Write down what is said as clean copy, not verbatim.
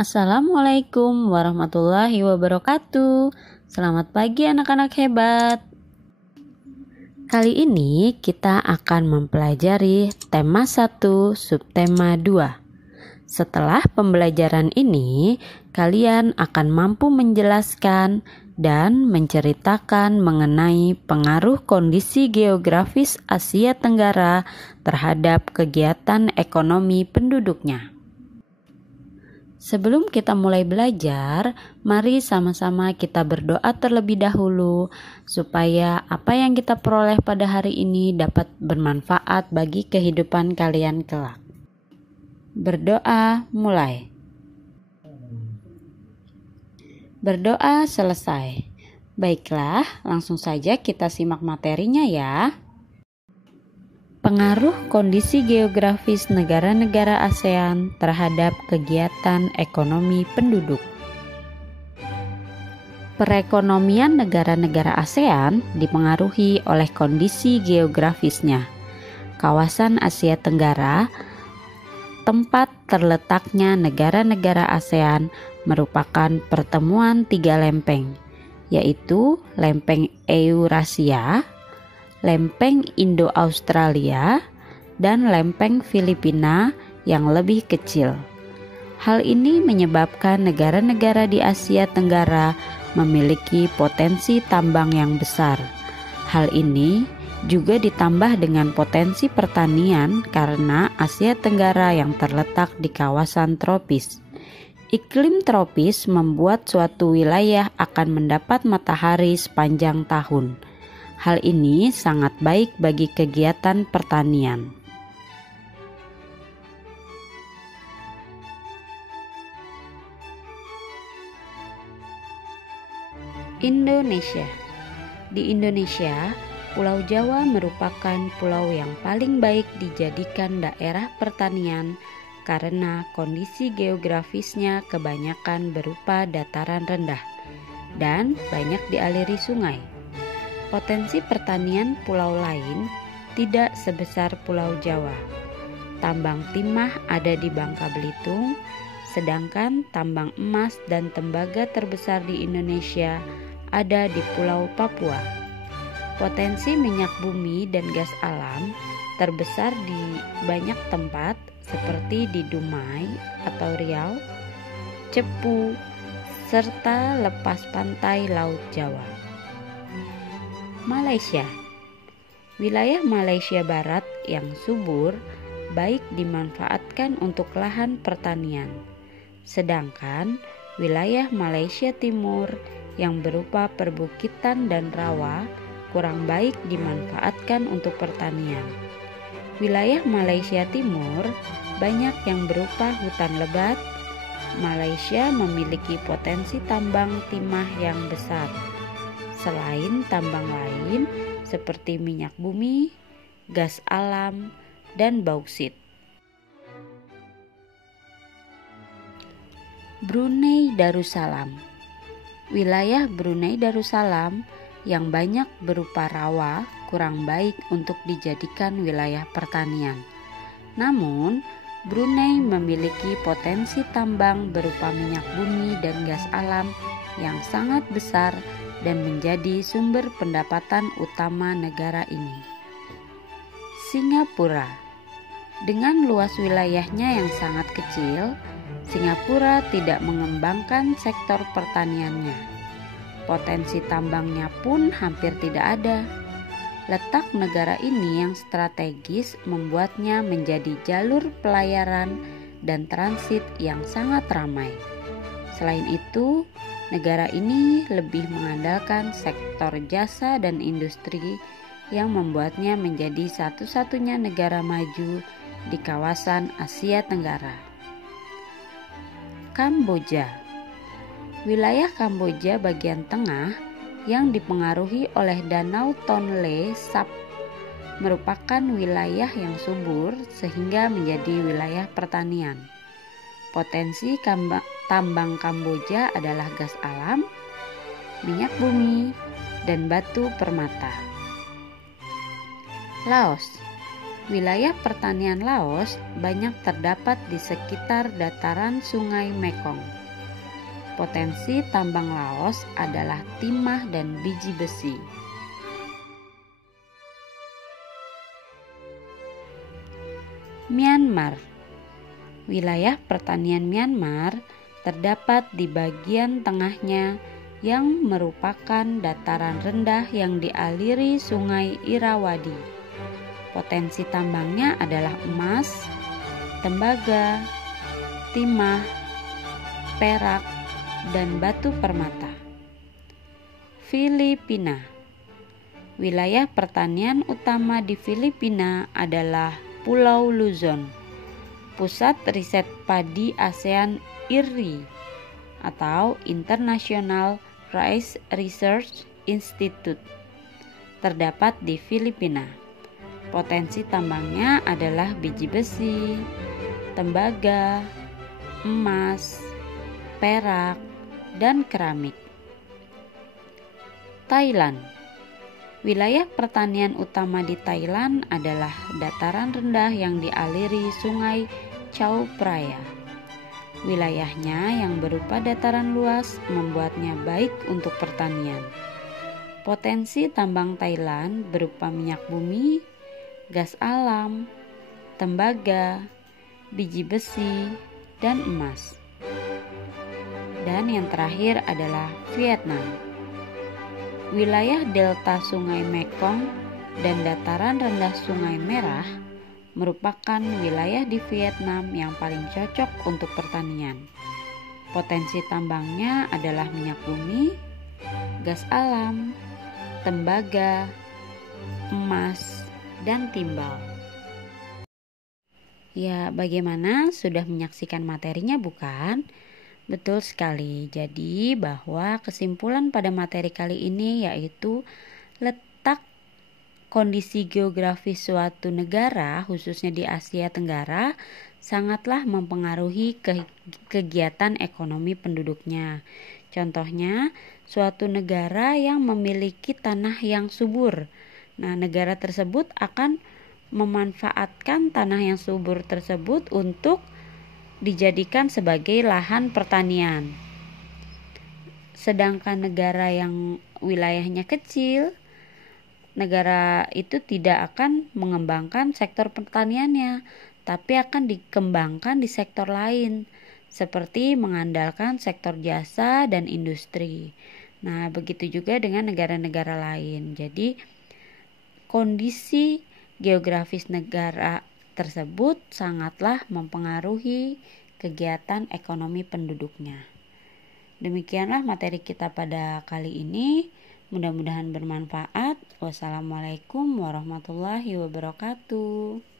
Assalamualaikum warahmatullahi wabarakatuh. Selamat pagi anak-anak hebat. Kali ini kita akan mempelajari tema 1, subtema 2. Setelah pembelajaran ini, kalian akan mampu menjelaskan dan menceritakan mengenai pengaruh kondisi geografis Asia Tenggara terhadap kegiatan ekonomi penduduknya. Sebelum kita mulai belajar, mari sama-sama kita berdoa terlebih dahulu supaya apa yang kita peroleh pada hari ini dapat bermanfaat bagi kehidupan kalian kelak. Berdoa mulai. Berdoa selesai. Baiklah, langsung saja kita simak materinya ya. Pengaruh kondisi geografis negara-negara ASEAN terhadap kegiatan ekonomi penduduk. Perekonomian negara-negara ASEAN dipengaruhi oleh kondisi geografisnya. Kawasan Asia Tenggara, tempat terletaknya negara-negara ASEAN, merupakan pertemuan 3 lempeng, yaitu lempeng Eurasia, lempeng Indo-Australia, dan lempeng Filipina yang lebih kecil. Hal ini menyebabkan negara-negara di Asia Tenggara memiliki potensi tambang yang besar. Hal ini juga ditambah dengan potensi pertanian karena Asia Tenggara yang terletak di kawasan tropis. Iklim tropis membuat suatu wilayah akan mendapat matahari sepanjang tahun. Hal ini sangat baik bagi kegiatan pertanian. Indonesia. Di Indonesia, Pulau Jawa merupakan pulau yang paling baik dijadikan daerah pertanian karena kondisi geografisnya kebanyakan berupa dataran rendah dan banyak dialiri sungai. Potensi pertanian pulau lain tidak sebesar Pulau Jawa. Tambang timah ada di Bangka Belitung, sedangkan tambang emas dan tembaga terbesar di Indonesia ada di Pulau Papua. Potensi minyak bumi dan gas alam terbesar di banyak tempat seperti di Dumai atau Riau, Cepu, serta lepas pantai Laut Jawa. Malaysia. Wilayah Malaysia Barat yang subur baik dimanfaatkan untuk lahan pertanian. Sedangkan wilayah Malaysia Timur yang berupa perbukitan dan rawa kurang baik dimanfaatkan untuk pertanian. Wilayah Malaysia Timur banyak yang berupa hutan lebat. Malaysia memiliki potensi tambang timah yang besar. Selain tambang lain seperti minyak bumi, gas alam, dan bauksit. Brunei Darussalam. Wilayah Brunei Darussalam yang banyak berupa rawa kurang baik untuk dijadikan wilayah pertanian. Namun, Brunei memiliki potensi tambang berupa minyak bumi dan gas alam yang sangat besar dan menjadi sumber pendapatan utama negara ini. Singapura. Dengan luas wilayahnya yang sangat kecil, Singapura tidak mengembangkan sektor pertaniannya. Potensi tambangnya pun hampir tidak ada. Letak negara ini yang strategis membuatnya menjadi jalur pelayaran dan transit yang sangat ramai. Selain itu, negara ini lebih mengandalkan sektor jasa dan industri yang membuatnya menjadi satu-satunya negara maju di kawasan Asia Tenggara. Kamboja. Wilayah Kamboja bagian tengah yang dipengaruhi oleh Danau Tonle Sap merupakan wilayah yang subur sehingga menjadi wilayah pertanian. Potensi tambang Kamboja adalah gas alam, minyak bumi, dan batu permata. Laos. Wilayah pertanian Laos banyak terdapat di sekitar dataran Sungai Mekong. Potensi tambang Laos adalah timah dan biji besi. Myanmar. Wilayah pertanian Myanmar terdapat di bagian tengahnya yang merupakan dataran rendah yang dialiri Sungai Irrawaddy. Potensi tambangnya adalah emas, tembaga, timah, perak, dan batu permata. Filipina. Wilayah pertanian utama di Filipina adalah Pulau Luzon. Pusat Riset Padi ASEAN IRRI atau International Rice Research Institute terdapat di Filipina. Potensi tambangnya adalah biji besi, tembaga, emas, perak, dan keramik. Thailand. Wilayah pertanian utama di Thailand adalah dataran rendah yang dialiri Sungai Chao Phraya. Wilayahnya yang berupa dataran luas membuatnya baik untuk pertanian. Potensi tambang Thailand berupa minyak bumi, gas alam, tembaga, biji besi, dan emas. Dan yang terakhir adalah Vietnam. Wilayah delta Sungai Mekong dan dataran rendah Sungai Merah merupakan wilayah di Vietnam yang paling cocok untuk pertanian. Potensi tambangnya adalah minyak bumi, gas alam, tembaga, emas, dan timbal. Ya, bagaimana? Sudah menyaksikan materinya bukan? Betul sekali. Jadi bahwa kesimpulan pada materi kali ini yaitu letak kondisi geografis suatu negara khususnya di Asia Tenggara sangatlah mempengaruhi kegiatan ekonomi penduduknya. Contohnya, suatu negara yang memiliki tanah yang subur. Nah, negara tersebut akan memanfaatkan tanah yang subur tersebut untuk dijadikan sebagai lahan pertanian. Sedangkan negara yang wilayahnya kecil, negara itu tidak akan mengembangkan sektor pertaniannya, tapi akan dikembangkan di sektor lain, seperti mengandalkan sektor jasa dan industri. Nah, begitu juga dengan negara-negara lain. Jadi, kondisi geografis negara tersebut sangatlah mempengaruhi kegiatan ekonomi penduduknya. Demikianlah materi kita pada kali ini. Mudah-mudahan bermanfaat. Wassalamualaikum warahmatullahi wabarakatuh.